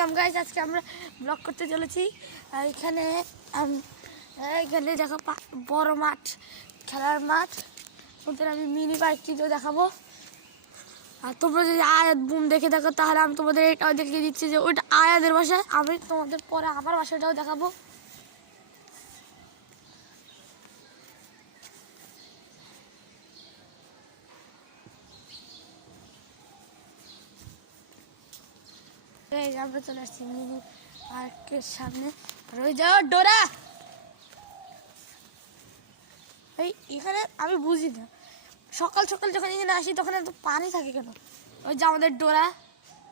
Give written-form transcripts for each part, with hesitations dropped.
Welcome guys, আজকে আমরা blog করতে চলেছি। আর এখানে দেখো বড় মাঠ, খেলার মাঠ। ওদের আমি মিনি বাইকটিও দেখাবো। আর তোমরা যদি আয়াত বুম দেখে দেখো তাহলে আমি তোমাদের এটাও দেখিয়ে দিচ্ছি যে ওইটা আয়াদের বাসায়। আমি তোমাদের পরে আমার বাসাটাও দেখাবো। আমরা চলে আসছি মিনি পার্কের সামনে। রয়ে যাও ডোরা। এই এখানে আমি বুঝি না, সকাল সকাল যখন এখানে আসি তখন এত পানি থাকে কেন? ওই যে আমাদের ডোরা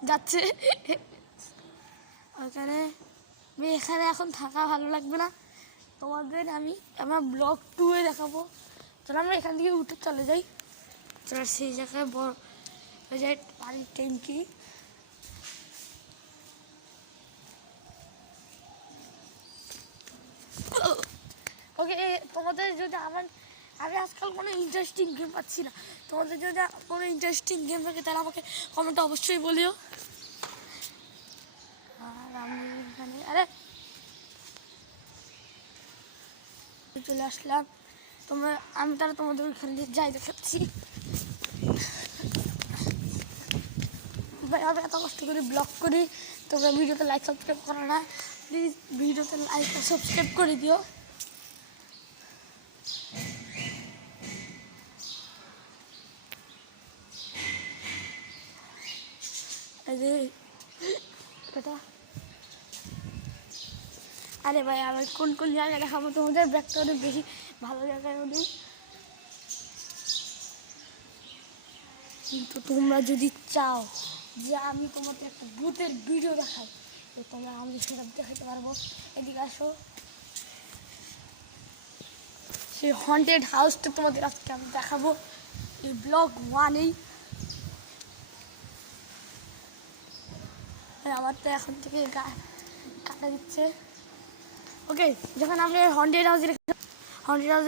যাচ্ছে ওখানে। এখানে এখন থাকা ভালো লাগবে না, তোমাদের আমি আমার ব্লগ 2-এ দেখাবো। চলো আমরা এখান থেকে উঠে চলে যাই। চলো সেই জায়গায় বড় ওই যে পানির ট্যাঙ্কি। ওকে, তোমাদের যদি আমি আজকাল কোনো ইন্টারেস্টিং গেম পাচ্ছি না। তোমাদের যদি কোনো ইন্টারেস্টিং গেম থাকে তাহলে আমাকে কমেন্টে অবশ্যই বলিও। আর আমি এখানে চলে আসলাম। আমি তারা তোমাদের ওইখানে যাই দেখাচ্ছি। ভাই আমি এত কষ্ট করে ব্লগ করি, তোমরা ভিডিওতে লাইক সাবস্ক্রাইব করো না। প্লিজ ভিডিওতে লাইক সাবস্ক্রাইব করে দিও। আরে ভাই আমি কোন কোন জায়গায় দেখাবো তোমাদের, ব্যাগটা অনেক বেশি ভালো জায়গায় নেই। কিন্তু তোমরা যদি চাও যে আমি তোমাকে একটা ভূতের ভিডিও দেখাই তো তোমরা আমি সেটা দেখাতে পারবো। এদিকে আসো, সেই হন্টেড হাউসটা তোমাদের আজকে আমি দেখাবো এই ব্লগ 1-এই। আমার তো এখন থেকে কাটা দিচ্ছে। ওকে, যখন আমরা হন্টেড হাউসে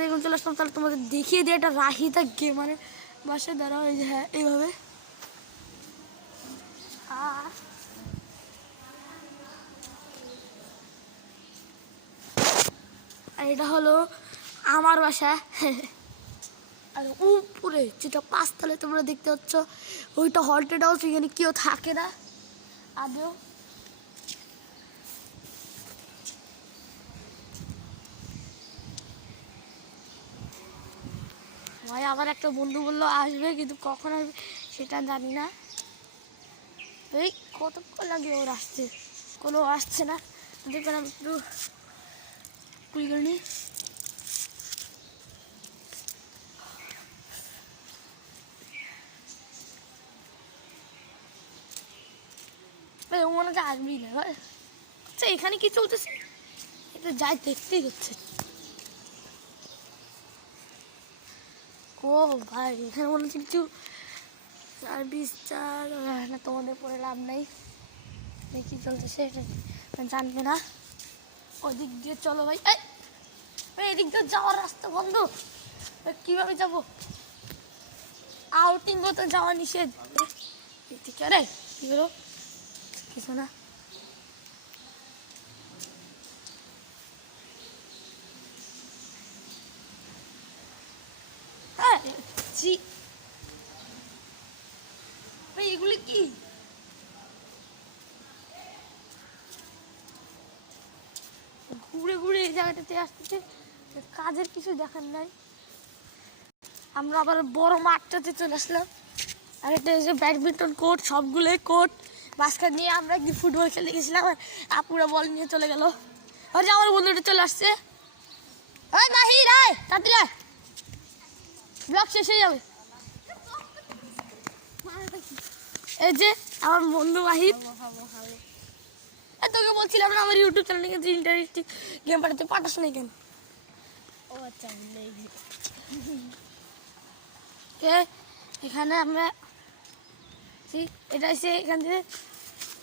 যখন চলে আসলাম তাহলে তোমাদের দেখিয়ে দিয়ে একটা রাহিতা গেমারের বাসায় দাঁড়াও। এই যে হ্যাঁ এইভাবে। আর এটা হলো আমার বাসা। আর উপরে যেটা 5 তলায় তোমরা দেখতে পাচ্ছ ওইটা হন্টেড হাউস, এখানে কেউ থাকে না আদৌ। ভাই আমার একটা বন্ধু বললো আসবে, কিন্তু কখন আসবে সেটা জানি না। এই কতক্ষণ লাগে ওর আসছে, কোনো আসছে না। দেখবেন আমি একটু কুড়ি করে নিই। ভাই ও মনে হচ্ছে আসবেই না। ভাই আচ্ছা এখানে কি চলতেছে এটা যাই দেখতেই হচ্ছে। ও ভাই এখানে মনে হচ্ছে কিছু সার্ভিস চার্জ না, তোমাদের পরে লাভ নাই। কি চলতেছে এটা জানবে না। ওদিক দিয়ে চলো ভাই। এদিক দিয়ে যাওয়ার রাস্তা বন্ধ, কিভাবে যাব? আউটিং তো যাওয়া নিষেধ। ঠিক আছে কি হলো? কিছু না। এগুলি কি? ঘুরে ঘুরে এই জায়গাটাতে আসতেছে, কাজের কিছু দেখার নাই। আমরা আবার বড় মাঠটাতে চলে আসলাম। আর এটা যে ব্যাডমিন্টন কোর্ট, সবগুলোই কোর্ট। মাঝখান নিয়ে আমরা একদিন ফুটবল খেলতে গেছিলাম, আপুরা বল নিয়ে চলে গেল। আর যে আমার বন্ধুটা চলে আসছে। ওই মাহির আয় তাড়াতাড়ি আয়, ব্লগ শেষ হয়ে যাবে। এই যে আমার বন্ধু মাহির। তোকে বলছিলাম না আমার ইউটিউব চ্যানেলে কিন্তু ইন্টারেস্টিং গেম পাঠাতে পাঠাস না কেন? ও আচ্ছা, এখানে আমরা এটা এসে এখান থেকে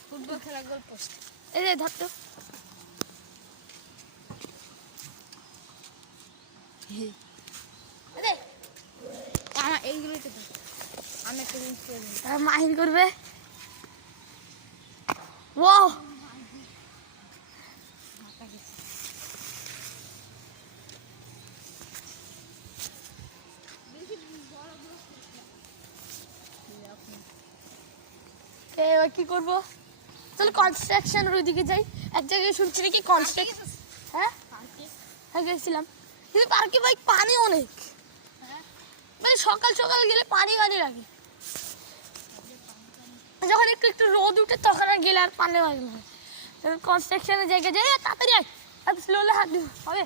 ফুটবল খেলার গল্প। এই যে ধরতো আমার এইগুলোই তো আমি একটা মাহির করবে। ও এবার কি করবো? তাহলে কনস্ট্রাকশনের ওইদিকে যাই। এক জায়গায় শুনছি নাকি কনস্ট্রাকশন। হ্যাঁ হ্যাঁ গেছিলাম, কিন্তু পার্কে ভাই পানি অনেক, মানে সকাল সকাল গেলে পানি পানি লাগে, যখন একটু একটু রোদ উঠে তখন আর গেলে আর পানি লাগে না। কনস্ট্রাকশনের জায়গায় যাই, তাড়াতাড়ি আয়, এত স্লোলে হাত দিব হবে।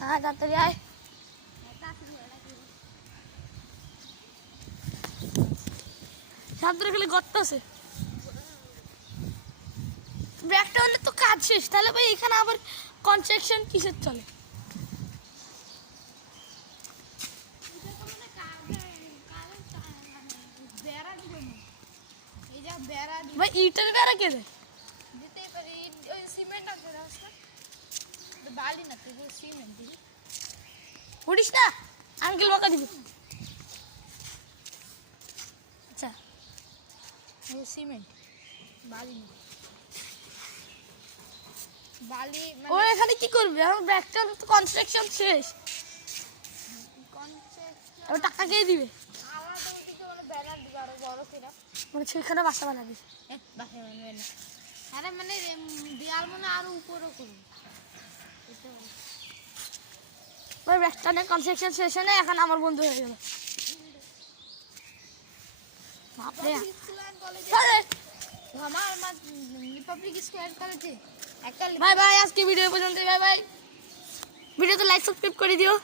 হ্যাঁ তাড়াতাড়ি আয়। সাঁতরে গেলে গর্ত আছে, ব্যাগটা হলে তো কাজ শেষ। তাহলে ভাই এখানে আবার কনস্ট্রাকশন কিসের চলে? ভাই ইটের বেড়া কে দেয়? উঠিস না, আঙ্কেল বকা দিবি। আচ্ছা সিমেন্ট বালি না, বালি ও এখানে কি করবে? আমার ব্যাগটা তো কনস্ট্রাকশন শেষ, এবার টাকা কে দিবে? ব্যানার দিবে আরো বড় করে, মানে সেখানে বাসা বানাবি? বাসা বানাবে না, আরে মানে দেয়াল মানে আরো উপরও করবো। ওই ব্যাগটা নিয়ে কনস্ট্রাকশন শেষ হয় না, এখন আমার বন্ধু হয়ে গেল। বাপরে রিপাবলিক স্কোয়ার কলেজে একটা ভাই ভাই আজকে ভিডিও পর্যন্ত। ভাই ভাই ভিডিওতে লাইক সাবস্ক্রাইব করে দিও।